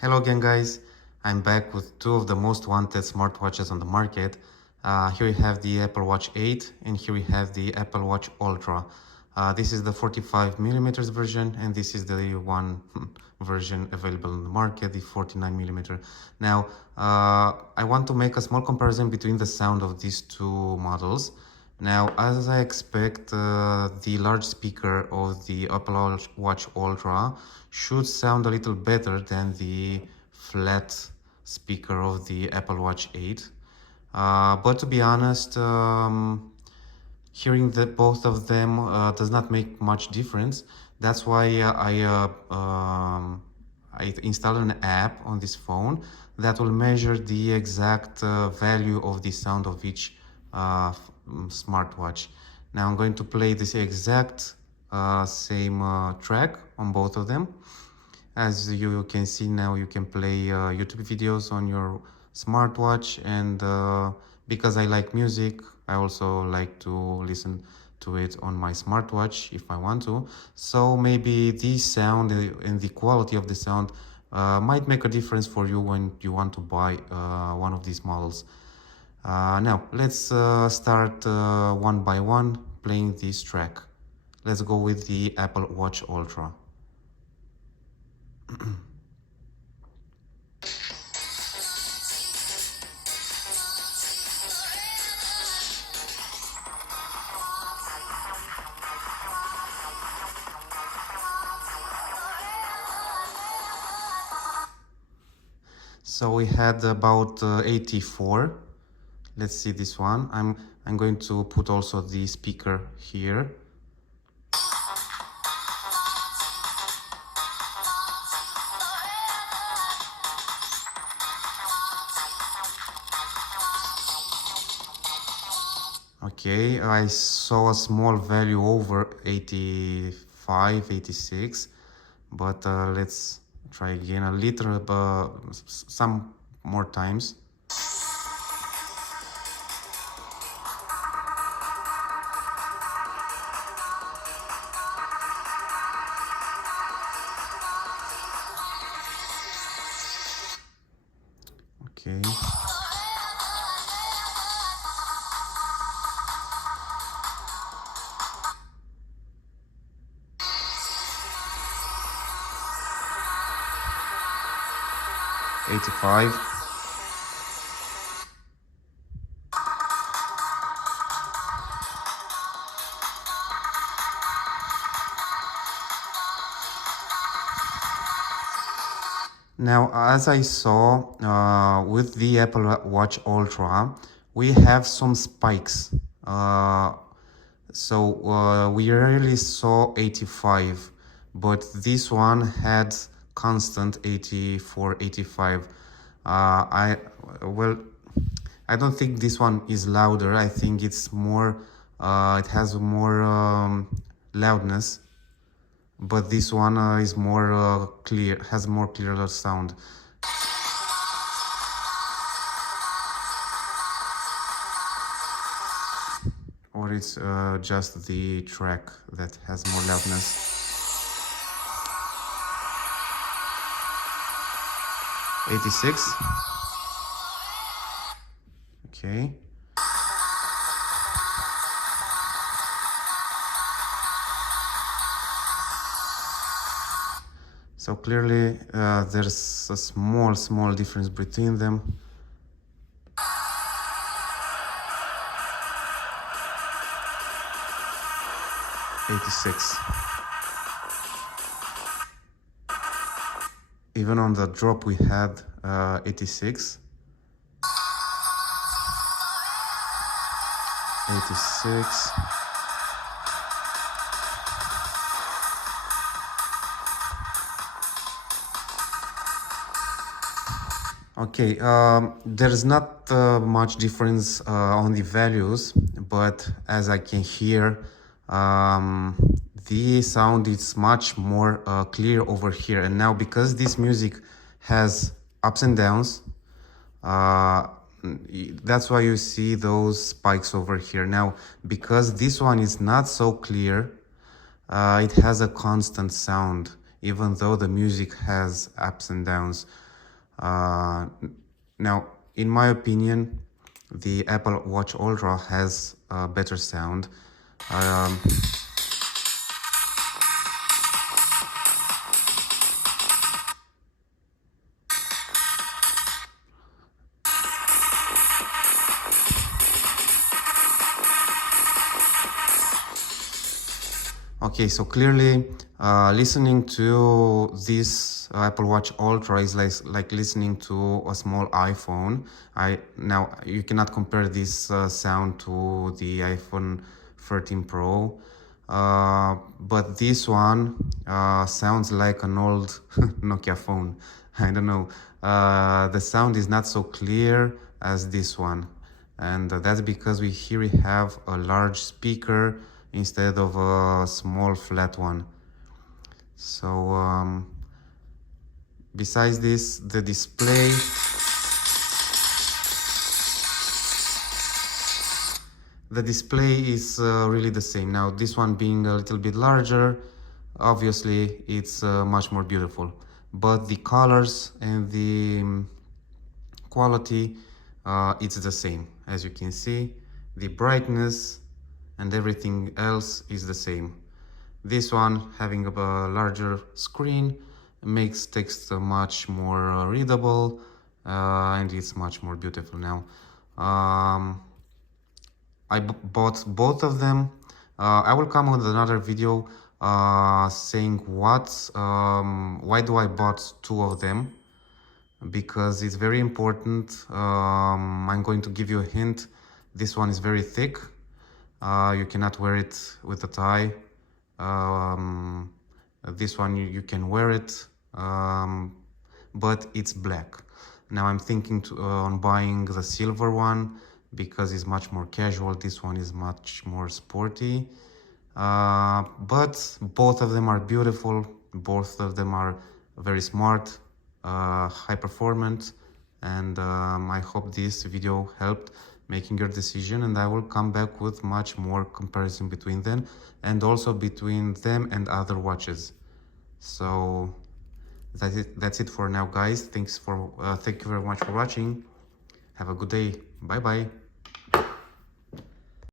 Hello again, guys. I'm back with two of the most wanted smartwatches on the market. Here we have the Apple Watch 8 and here we have the Apple Watch Ultra. This is the 45 millimeters version and this is the one version available in the market, the 49 millimeter. Now, I want to make a small comparison between the sound of these two models. Now, as I expect, the large speaker of the Apple Watch Ultra should sound a little better than the flat speaker of the Apple Watch 8. But to be honest, hearing both of them does not make much difference. That's why I installed an app on this phone that will measure the exact value of the sound of each smartwatch. Now I'm going to play this exact same track on both of them. As you can see now, you can play YouTube videos on your smartwatch, and because I like music, I also like to listen to it on my smartwatch if I want to. So maybe the sound and the quality of the sound might make a difference for you when you want to buy one of these models. Now let's start one by one playing this track. Let's go with the Apple Watch Ultra. So we had about 84. Let's see this one. I'm going to put also the speaker here. Okay, I saw a small value over 85, 86, but let's try again a little, some more times. Okay. $85. Now, as I saw with the Apple Watch Ultra, we have some spikes. We rarely saw 85, but this one had constant 84, 85. I don't think this one is louder. I think it's more, it has more loudness. But this one is more clear, has more clearer sound. Or it's just the track that has more loudness. 86. Okay. So clearly there's a small difference between them. $86. Even on the drop we had 86. 86. Okay, there's not much difference on the values, but as I can hear, the sound is much more clear over here. And now because this music has ups and downs, that's why you see those spikes over here. Now, because this one is not so clear, it has a constant sound, even though the music has ups and downs. Uh, Now, in my opinion, the Apple Watch Ultra has better sound. Um, Okay, so clearly listening to this Apple Watch Ultra is like listening to a small iPhone. Now you cannot compare this sound to the iPhone 13 Pro, but this one sounds like an old Nokia phone. I don't know. The sound is not so clear as this one, and that's because we here we have a large speaker instead of a small flat one. So besides this, the display is really the same. Now this one being a little bit larger, obviously it's much more beautiful, but the colors and the quality, it's the same. As you can see, the brightness and everything else is the same. This one, having a larger screen, makes text much more readable, and it's much more beautiful. Now I bought both of them. I will come with another video saying why do I bought two of them, because it's very important. I'm going to give you a hint. This one is very thick. You cannot wear it with a tie. This one you can wear it, but it's black. Now I'm thinking on buying the silver one because it's much more casual. This one is much more sporty. But both of them are beautiful. Both of them are very smart, high performant, and I hope this video helped making your decision, and I will come back with much more comparison between them and also between them and other watches. So that's it for now, guys. Thank you very much for watching. Have a good day. Bye bye.